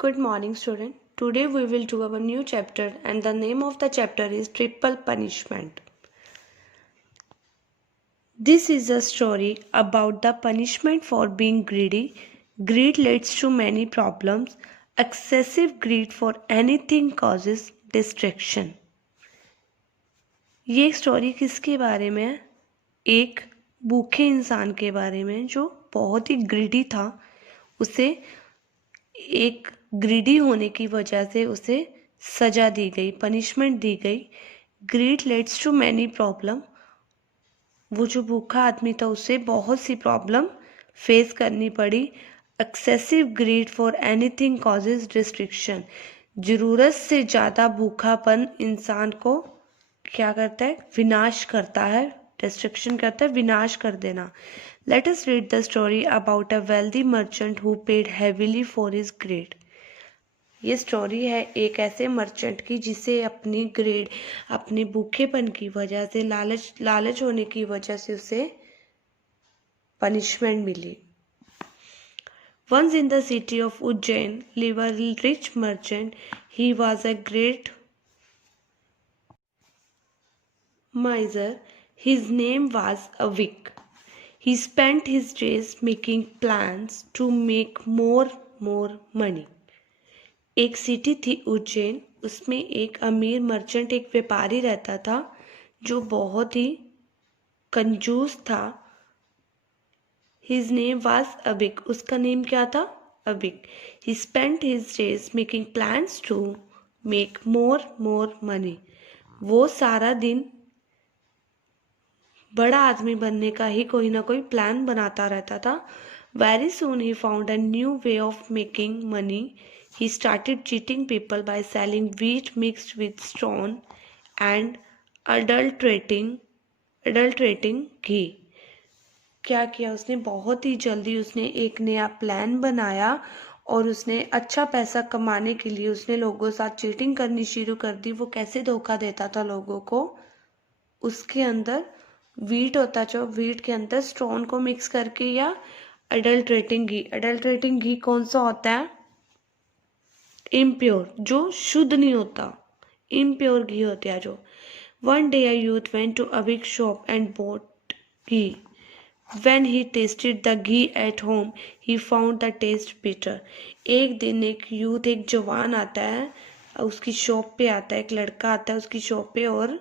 Good morning, student. Today we will do our new chapter, and the name of the chapter is Triple Punishment. This is a story about the punishment for being greedy. Greed leads to many problems. Excessive greed for anything causes distraction. ये story किसके बारे में है? एक भूखे इंसान के बारे में जो बहुत ही ग्रीडी था। उसे एक ग्रीडी होने की वजह से उसे सजा दी गई, पनिशमेंट दी गई। Greed leads to many problem. वो जो भूखा आदमी था उसे बहुत सी प्रॉब्लम फेस करनी पड़ी। Excessive greed for anything causes destruction. ज़रूरत से ज़्यादा भूखापन इंसान को क्या करता है? विनाश करता है। डिस्ट्रक्शन करता है, विनाश कर देना। Let us read the story about a wealthy merchant who paid heavily for his grade. ये स्टोरी है एक ऐसे मर्चेंट की जिसे अपनी ग्रेड, अपने भूखेपन की वजह से, लालच होने की वजह से उसे पनिशमेंट मिली। Once in the city of Ujjain lived a rich merchant. He was a great miser. His name was Avik. He spent his days making plans to make more money. एक सिटी थी उज्जैन, उसमें एक अमीर merchant, एक व्यापारी रहता था जो बहुत ही कंजूस था। His name was Abik. उसका नेम क्या था? Abik. He spent his days making plans to make more money. वो सारा दिन बड़ा आदमी बनने का ही कोई ना कोई प्लान बनाता रहता था। Very soon he found a new way of making money. He started cheating people by selling wheat mixed with stone and adulterating घी। क्या किया उसने? बहुत ही जल्दी उसने एक नया प्लान बनाया और उसने अच्छा पैसा कमाने के लिए उसने लोगों के साथ चीटिंग करनी शुरू कर दी। वो कैसे धोखा देता था लोगों को? उसके अंदर वीट होता, जो वीट के अंदर स्टोन को मिक्स करके, या अडल्ट्रेटिंग घी कौन सा होता है? इम्प्योर, जो शुद्ध नहीं होता, इम्प्योर घी होता है जो। One day a youth went to a big shop and bought ghee. When he tasted the ghee at home, he found the taste bitter. एक दिन एक यूथ, एक जवान आता है, उसकी शॉप पे आता है, एक लड़का आता है उसकी शॉप पे और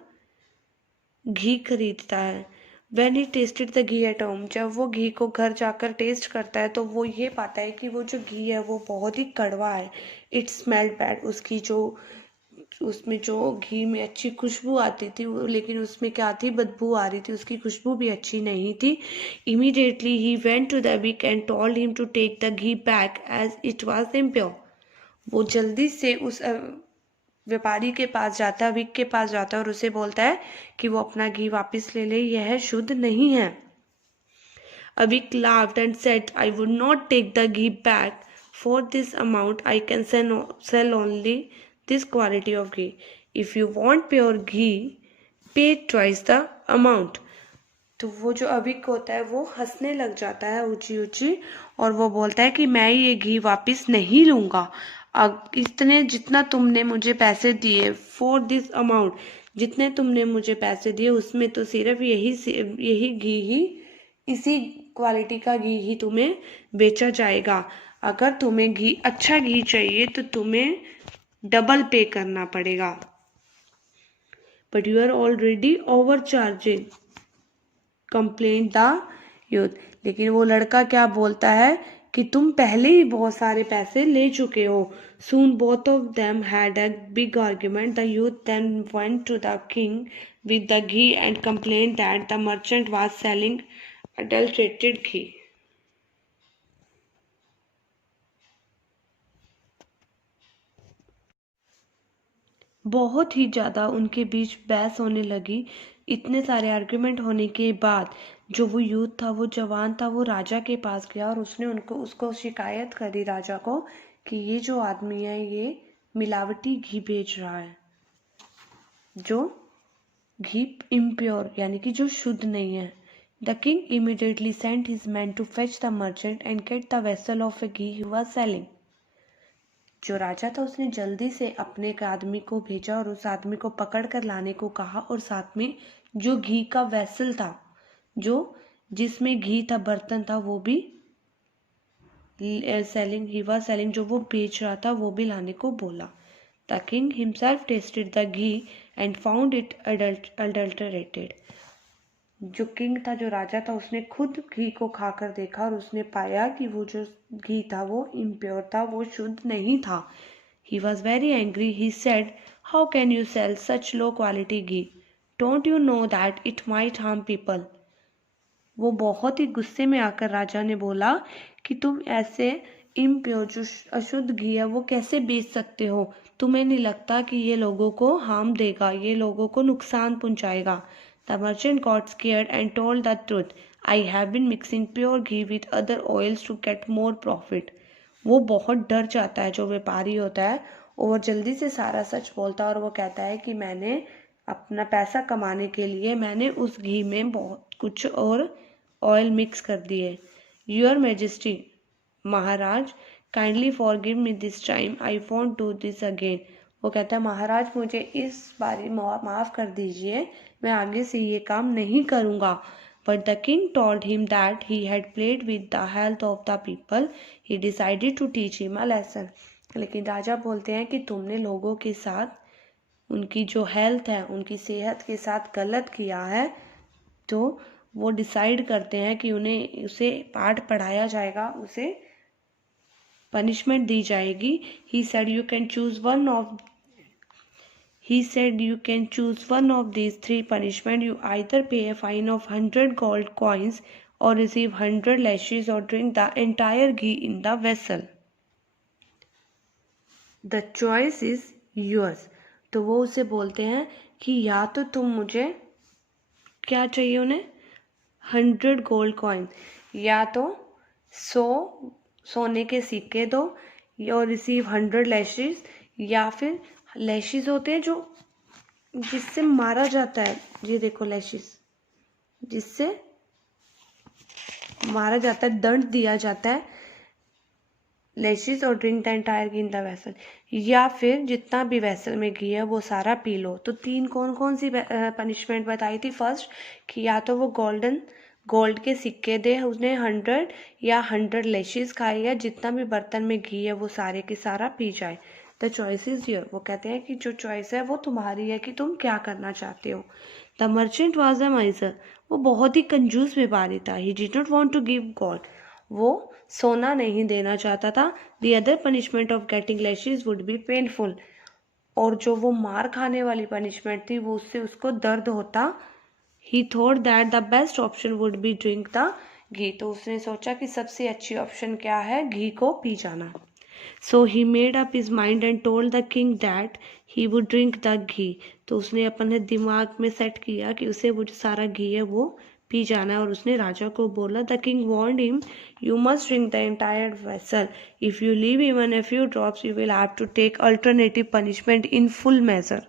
घी खरीदता है। When he tasted the ghee at home, जब वो घी को घर जाकर टेस्ट करता है तो वो ये पाता है कि वो जो घी है वो बहुत ही कड़वा है। It smelled bad. उसमें जो घी में अच्छी खुशबू आती थी, लेकिन उसमें क्या थी? बदबू आ रही थी, उसकी खुशबू भी अच्छी नहीं थी। Immediately he went to the Vic and told him to take the ghee back as it was impure. वो जल्दी से उस व्यापारी के पास जाता है, विक के पास जाता है और उसे बोलता है कि वो अपना घी वापस ले ले, यह शुद्ध नहीं है। Avik laughed and said, I would not take the ghee back. For this amount, I can sell only this quality of ghee. If you want pure ghee, pay twice the amount. तो वो जो अविक होता है वो हंसने लग जाता है ऊंची ऊंची और वो बोलता है कि मैं ये घी वापस नहीं लूँगा। इतने जितना तुमने मुझे पैसे दिए, फॉर दिस अमाउंट, जितने तुमने मुझे पैसे दिए उसमें तो सिर्फ यही घी ही, इसी क्वालिटी का घी ही तुम्हें बेचा जाएगा। अगर तुम्हें घी, अच्छा घी चाहिए तो तुम्हें डबल पे करना पड़ेगा। But you are already overcharging, complained the youth. लेकिन वो लड़का क्या बोलता है कि तुम पहले ही बहुत सारे पैसे ले चुके हो। Soon both of them had a big argument. The youth then went to the king with the ghee and complained that the merchant was selling adulterated ghee. बहुत ही ज़्यादा उनके बीच बहस होने लगी। इतने सारे आर्ग्यूमेंट होने के बाद जो वो यूथ था, वो जवान था, वो राजा के पास गया और उसने उसको शिकायत करी राजा को कि ये जो आदमी है ये मिलावटी घी बेच रहा है, जो घी इम्प्योर यानी कि जो शुद्ध नहीं है। The king immediately sent his man to fetch the merchant and get the vessel of a ghee he was selling. जो राजा था उसने जल्दी से अपने एक आदमी को भेजा और उस आदमी को पकड़ कर लाने को कहा, और साथ में जो घी का वेसल था, जो जिसमें घी था, बर्तन था, वो भी सेलिंग जो वो बेच रहा था वो भी लाने को बोला। The king himself tested the ghee and found it adulterated. जो किंग था, जो राजा था, उसने खुद घी को खाकर देखा और उसने पाया कि वो जो घी था वो इम्प्योर था, वो शुद्ध नहीं था। He was very angry. He said, "How can you sell such low quality ghee? Don't you know that it might harm people?" वो बहुत ही गुस्से में आकर राजा ने बोला कि तुम ऐसे इम्प्योर जो अशुद्ध घी है वो कैसे बेच सकते हो? तुम्हें नहीं लगता कि ये लोगों को हार्म देगा, ये लोगों को नुकसान पहुंचाएगा? The merchant got scared and told the truth. I have been mixing pure ghee with other oils to get more profit. वो बहुत डर जाता है, जो व्यापारी होता है, और जल्दी से सारा सच बोलता है और वो कहता है कि मैंने अपना पैसा कमाने के लिए मैंने उस घी में बहुत कुछ और ऑयल मिक्स कर दिए। Your majesty, Maharaj, kindly forgive me this time, I want do this again. वो कहता है, महाराज मुझे इस बारी माफ़ कर दीजिए, मैं आगे से ये काम नहीं करूँगा। But the king told him that he had played with the health of the people. He decided to teach him a lesson. लेकिन राजा बोलते हैं कि तुमने लोगों के साथ उनकी जो हेल्थ है, उनकी सेहत के साथ गलत किया है, तो वो डिसाइड करते हैं कि उन्हें उसे पाठ पढ़ाया जाएगा, उसे पनिशमेंट दी जाएगी। He said you can choose one of these three punishment. You either pay a fine of 100 gold coins or receive 100 lashes or drink the entire ghee in the vessel. The choice is yours. तो वो उसे बोलते हैं कि या तो तुम मुझे क्या चाहिए, उन्हें 100 गोल्ड कॉइन, या तो 100 सोने के सिक्के दो, और रिसीव 100 लैशेस, या फिर लैशेस होते हैं जो जिससे मारा जाता है, ये देखो लैशेस, जिससे मारा जाता है, दंड दिया जाता है, लैशेस, और drink the entire ghee in the vessel, या फिर जितना भी वेसल में घी है वो सारा पी लो। तो तीन कौन कौन सी पनिशमेंट बताई थी? फर्स्ट कि या तो वो गोल्ड के सिक्के दे उसने 100, या 100 लैशेस खाए, या जितना भी बर्तन में घी है वो सारे के सारा पी जाए। The choice is your. वो कहते हैं कि जो चॉइस है वो तुम्हारी है कि तुम क्या करना चाहते हो। The merchant was a miser. वो बहुत ही कंजूस व्यापारी था। He did not want to give gold. वो सोना नहीं देना चाहता था। The other punishment of getting lashes would be painful. और जो वो मार खाने वाली पनिशमेंट थी वो उससे उसको दर्द होता। He thought that the best option would be drink the ghee. तो उसने सोचा कि सबसे अच्छी ऑप्शन क्या है, घी को पी जाना। So he made up his mind and told the king that he would drink the ghee. तो उसने अपने दिमाग में सेट किया कि उसे वो जो सारा घी है वो पी जाना है, और उसने राजा को बोला, the king warned him, you must drink the entire vessel. If you leave even a few drops, you will have to take alternative punishment in full measure.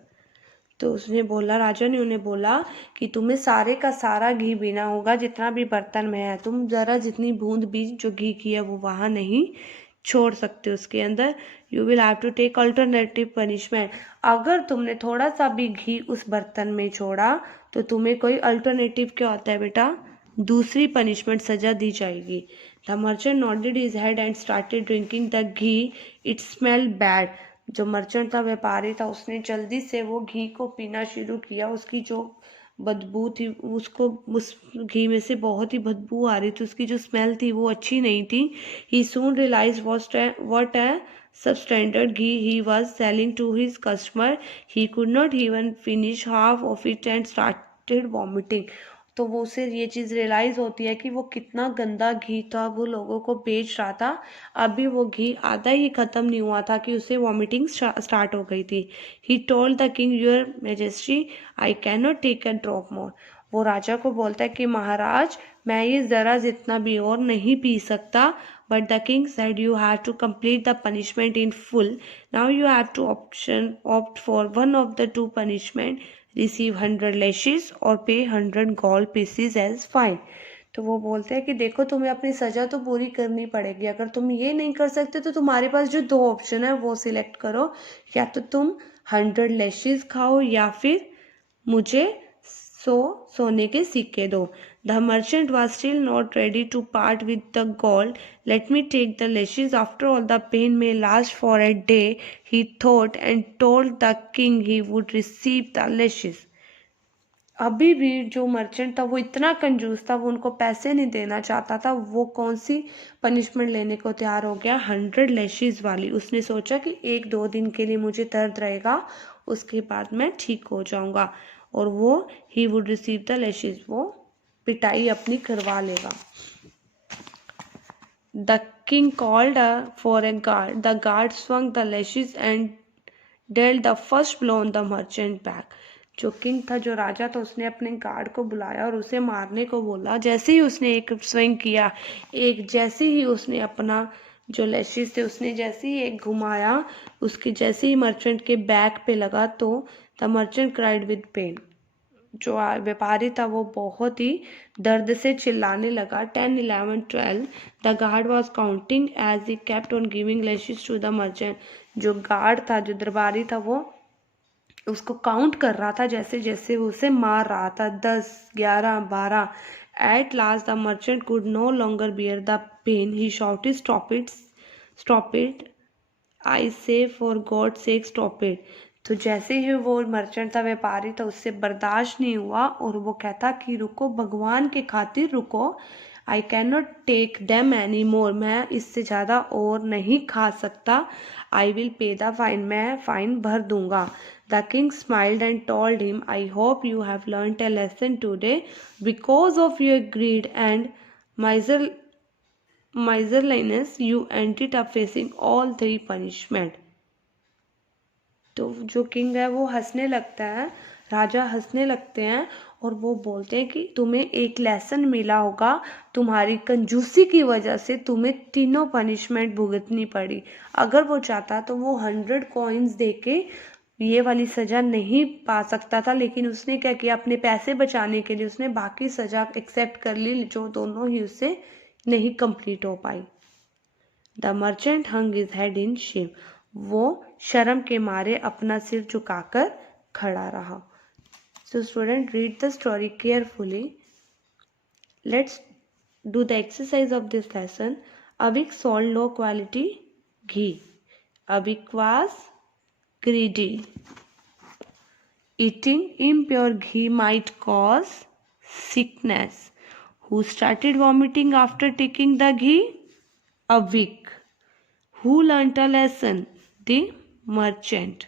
तो उसने बोला, राजा ने उन्हें बोला कि तुम्हें सारे का सारा घी पीना होगा जितना भी बर्तन में है। तुम ज़रा जितनी बूंद भी जो घी की है वो वहाँ नहीं छोड़ सकते उसके अंदर। You will have to take alternative punishment. अगर तुमने थोड़ा सा भी घी उस बर्तन में छोड़ा तो तुम्हें कोई अल्टरनेटिव क्या होता है बेटा, दूसरी पनिशमेंट, सजा दी जाएगी। The merchant nodded his head and started drinking the ghee. It smelled bad. जो मर्चेंट था, व्यापारी था, उसने जल्दी से वो घी को पीना शुरू किया। उसकी जो बदबू थी, उसको उस घी में से बहुत ही बदबू आ रही थी, उसकी जो स्मेल थी वो अच्छी नहीं थी। He soon realize what a substandard ghee he was selling to his customer. He could not even finish half of it and started vomiting. तो वो उसे ये चीज़ रियलाइज़ होती है कि वो कितना गंदा घी था वो लोगों को बेच रहा था। अभी वो घी आधा ही ख़त्म नहीं हुआ था कि उसे वॉमिटिंग स्टार्ट हो गई थी। He told the king, your majesty, I can not take a drop more. वो राजा को बोलता है कि महाराज, मैं ये ज़रा जितना भी और नहीं पी सकता। But the king said, you have to complete the punishment in full. Now you have to opt for one of the two punishment, receive 100 lashes और pay 100 gold pieces as fine. तो वो बोलते हैं कि देखो तुम्हें अपनी सज़ा तो पूरी करनी पड़ेगी, अगर तुम ये नहीं कर सकते तो तुम्हारे पास जो 2 ऑप्शन है वो सिलेक्ट करो, या तो तुम 100 लैशेस खाओ या फिर मुझे 100 सोने के सिक्के दो। The merchant was still not ready to part with the gold. Let me take the lashes, after all the pain may last for a day, he thought, and told the king he would receive the lashes. अभी भी जो merchant था वो इतना कंजूस था, वो उनको पैसे नहीं देना चाहता था। वो कौन सी पनिशमेंट लेने को तैयार हो गया? 100 लैशेस वाली। उसने सोचा कि 1-2 दिन के लिए मुझे दर्द रहेगा, उसके बाद मैं ठीक हो जाऊंगा, और वो ही वुड रिसीव द लैशेस, वो पिटाई अपनी करवा लेगा। The king called for a guard. The guard swung the lashes and dealt the first blow on the merchant back. जो किंग था, जो राजा था, उसने अपने गार्ड को बुलाया और उसे मारने को बोला। जैसे ही उसने एक स्विंग किया, जैसे ही उसने अपना जो लैशेस थे उसने जैसे ही एक घुमाया, उसके जैसे ही मर्चेंट के बैक पे लगा तो the merchant cried with pain. जो व्यापारी था वो बहुत ही दर्द से चिल्लाने लगा। 10, 11, 12 the guard was counting as he kept on giving lashes to the merchant. जो गार्ड था, जो दरबारी था, वो उसको काउंट कर रहा था जैसे जैसे वो उसे मार रहा था। 10, 11, 12। At last the merchant could no longer bear the pain. He shouted, stop it, stop it, I say, for God sake stop it. तो जैसे ही वो मर्चेंट था, व्यापारी था, उससे बर्दाश्त नहीं हुआ और वो कहता कि रुको, भगवान के खातिर रुको, I can not take them any more. मैं इससे ज़्यादा और नहीं खा सकता। I will pay the fine, मैं फाइन भर दूंगा। The king smiled and told him, I hope you have learned a lesson today, because of your greed and miserliness you ended up facing all 3 punishment. तो जो king है वो हंसने लगता है, राजा हंसने लगते हैं और वो बोलते हैं कि तुम्हें एक लेसन मिला होगा, तुम्हारी कंजूसी की वजह से तुम्हें तीनों पनिशमेंट भुगतनी पड़ी। अगर वो चाहता तो वो 100 कॉइन्स देके ये वाली सज़ा नहीं पा सकता था, लेकिन उसने क्या किया, अपने पैसे बचाने के लिए उसने बाकी सज़ा एक्सेप्ट कर ली, जो दोनों ही उससे नहीं कंप्लीट हो पाई। The merchant hung his head in shame. वो शर्म के मारे अपना सिर झुकाकर खड़ा रहा। So student, read the story carefully. Let's do the exercise of this lesson. Avik sold low quality ghee. Avik was greedy. Eating impure ghee might cause sickness. Who started vomiting after taking the ghee? Avik. Who learnt a lesson? The merchant.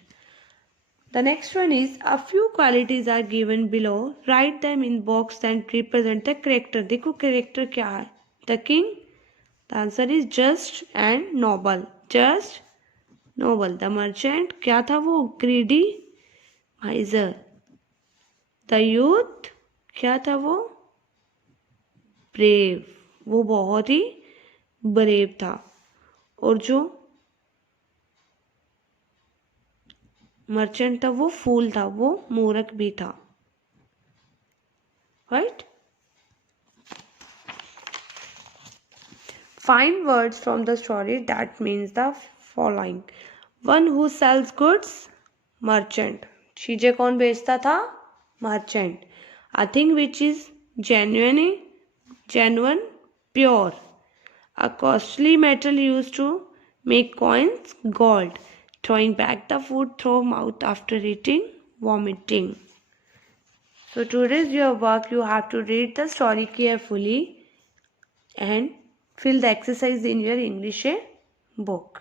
The next one is, a few qualities are given below. Write them in box and represent the character. देखो character क्या है? The king. The answer is just and noble. Just, noble. The merchant क्या था वो? Greedy, miser. The youth क्या था वो? Brave. वो बहुत ही brave था. और जो मर्चेंट था वो फूल था, वो मूर्ख भी था. Right? Find words from the story that means the following. One who sells goods, merchant. चीजें कौन बेचता था? Merchant. A thing which is genuine, pure. A costly metal used to make coins, gold. Throwing back the food through mouth after eating, vomiting. So today's your work, you have to read the story carefully and fill the exercise in your English book.